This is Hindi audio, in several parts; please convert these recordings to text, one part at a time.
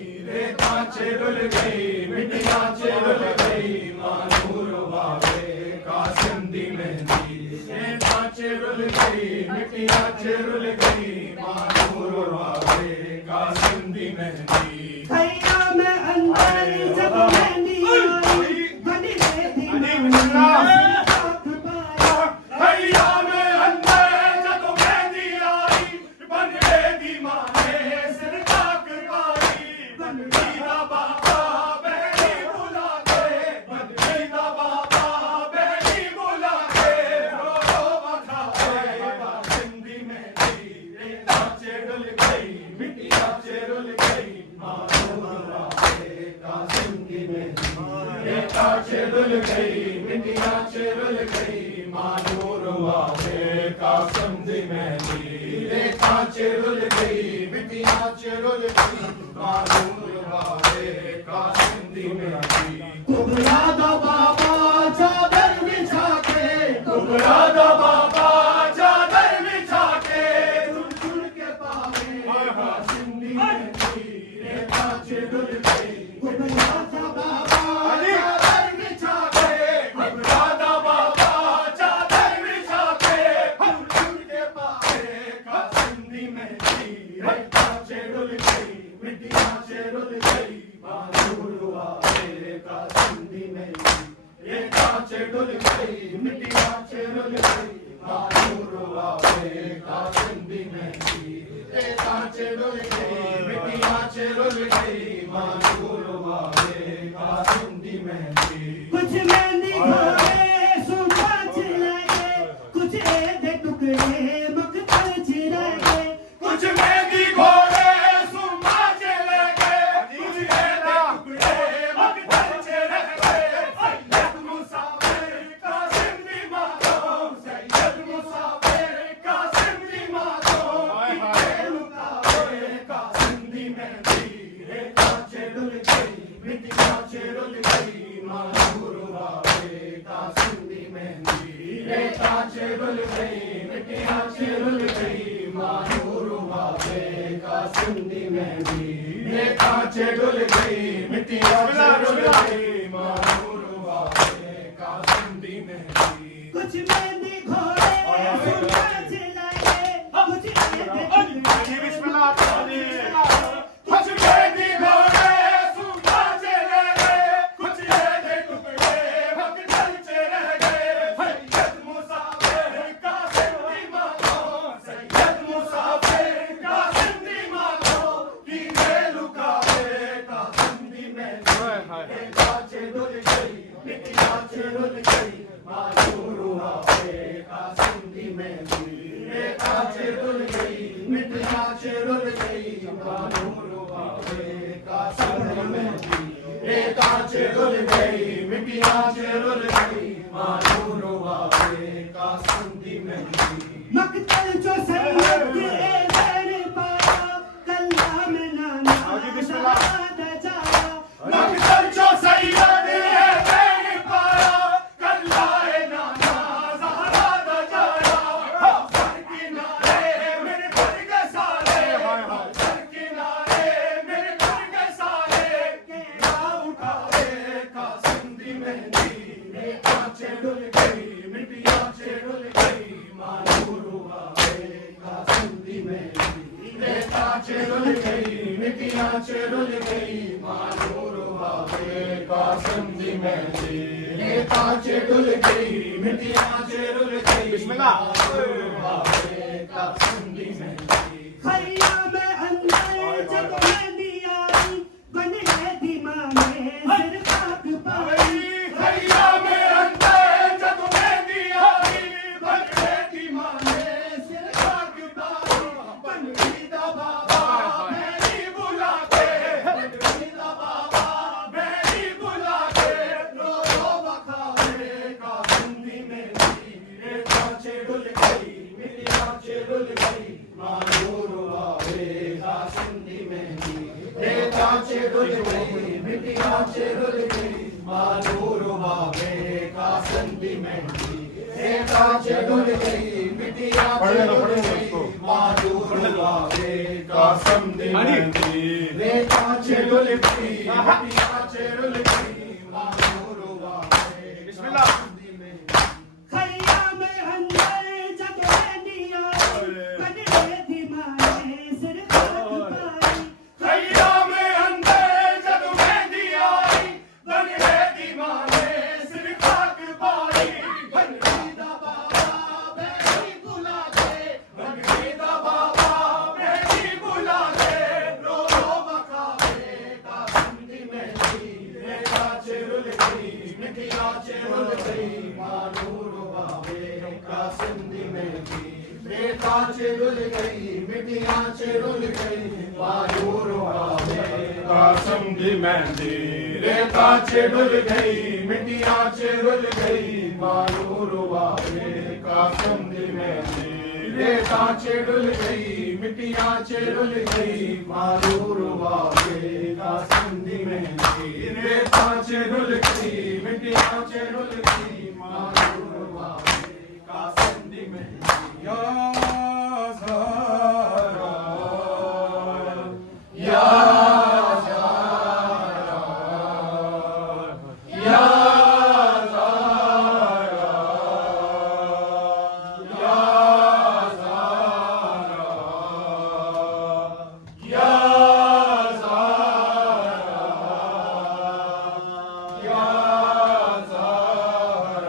रुल गई मिटिया रुल गई मानूर वावे कासिम दी मेहंदी रुल गई मिटिया रुल गई मानूर वावे कासिम दी मेहंदी खैया में अंदर जब मेहंदी आई बनी थी खैया में अंदर जब मेहंदी आई बन दी माँ ने सिर ताक पाई बन बाबा बहनी बुला के बन बाबा बहनी बुला के रो बखा कासिंदी मेहंदी काचे रुल गई मिटिया रुल गई मानूर वावे कासिंदी मेहंदी काचे रुल गई मिटिया रुल गई मानूर वावे कासिंदी मेहंदी काचे रुल गई मिटिया रुल गई मानूर वावे कासिंदी मेहंदी कुबरा दा बाबा चादर बिछा के कुबरा दा बाबा चादर बिछा के चुन के पावे कासिंदी मेहंदी काचे रुल गई कुबरा दा बाबा चादर बिछा के कुबरा दा बाबा चादर बिछा के चुन के पावे कासिंदी मेहंदी काचे रुल गई मिटिया रुल गई मानूर वावे कासिंदी मेहंदी काचे रुल गई मिटिया रुल गई मानूर वावे कासिंदी मेहंदी काचे रुल गई मिटिया रुल गई मानूर वावे कासिंदी मेहंदी कुछ मेहंदी घोड़े सुबह चिल्लाए कुछ ऐसे टुकड़े मकतल चिराए कुछ मेहंदी घोड़े सुम्मा चले गए कुछ ऐसे टुकड़े मकतल चले गए सैयद मुसाफिर कासिम दी मातों सैयद मुसाफिर कासिम दी मातों लुकावे कासिंदी मेहंदी काचे रुल गई मिटिया रुल गई मानूर वावे कासिंदी मेहंदी काचे रुल गई मिटिया रुल गई मानूर वावे कासिंदी मेहंदी काचे रुल गई मिटिया रुल गई मानूर वावे कासिंदी मेहंदी कुछ मेहंदी घोड़े सुबह चिल्लाए कुछ ऐसे टुकड़े कुछ मेहंदी घोड़े सुम्मा चले गए कुछ ऐसे टुकड़े मकतल चले गए सैयद मुसाफिर कासिम दी मातों सैयद मुसाफिर कासिम दी मातों कीने लुकावे कासिंदी मेहंदी काचे रुल गई मिटिया रुल गई मानूर वावे कासिंदी मेहंदी काचे रुल गई मिटिया रुल गई मानूर वावे कासिंदी मेहंदी काचे रुल गई मिटिया रुल गई मानूर वावे कासिंदी मेहंदी मकतल जो सैयद के ज़ैन पाया कल्ला में नाना शहादत जाया मकतल जो सैयद बैन पाया कल्लाए नाना ज़हरा दा जाया सर किनारे मेरे घर के सारे सर किनारे मेरे घर के सारे केरा उठावे कासिंदी मेहंदी काचे रुल गई मिटिया रुल गई मानूर वावे कासिंदी मेहंदी काचे रुल गई मिटिया रुल गई मानूर वावे कासिंदी मेहंदी काचे रुल गई मिटिया रुल गई मानूर वावे कासिंदी मेहंदी खैया में अंदर जब मेहंदी आई बनी थी माँ ने सिर ताक पाई खैया में अंदर जब मेहंदी आई बन दी माँ ने सिर ताक पाई बन बाबा बहनी बुला के बन बाबा बहनी बुला के रो बखावे कासिंदी मेहंदी काचे रुल गई मिटिया रुल गई कांचे डुल गई मिट्टियां माधुर वावे कासम दी मेहंदी रे कांचे डुल गई मिट्टियां डुल गई माधुर वावे बिस्मिल्लाह खैयाम अंदर जग मेहंदियां बनने थी माने सिर खाक पाई खैयाम अंदर जग मेहंदी आई बनने दी माने सिर खाक पाई बनने दा बाबा मेहंदी बुला दे बनने दा बाबा मेहंदी बुला दे रो रो बखावे कासम दी मेहंदी रे कांचे डुल गई मिट्टियां डुल गई मानूर वावे कासम दी मेहंदी रे कांचे डुल गई मिट्टियां डुल गई मानूर वावे कासम दी मेहंदी रे कांचे डुल गई मिट्टियां डुल गई मानूर वावे कासम दी मेहंदी रे कांचे डुल गई मिट्टियां डुल गई मानूर वावे कासम दी मेहंदी रे कांचे डुल गई मिट्टियां डुल गई मानूर वावे कासम दी मेहंदी या ज़हरा या ज़हरा या ज़हरा या ज़हरा या ज़हरा या ज़हरा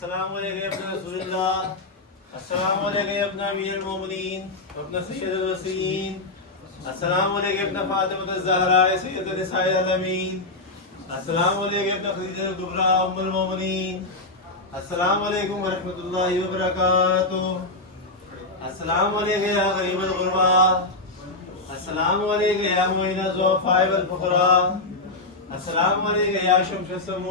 अस्सलाम वालेकुम अपना रसूलुल्लाह, अस्सलाम वालेकुम अपना अमीरुल मोमिनीन, अपना सय्यदुल वसीयीन, अस्सलाम वालेकुम अपना फातिमा ज़हरा सय्यदुन निसाइल आलमीन, अस्सलाम वालेकुम अपना खदीजा कुबरा उम्मुल मोमिनीन, अस्सलाम वालेकुम व रहमतुल्लाहि व बरकातुहू, अस्सलाम वालेकुम या गरीबुल गुरबा, अस्सलाम वालेकुम या मुइना ज़ुअफ़ा वल फुक़रा, अस्सलाम वालेकुम या शम्स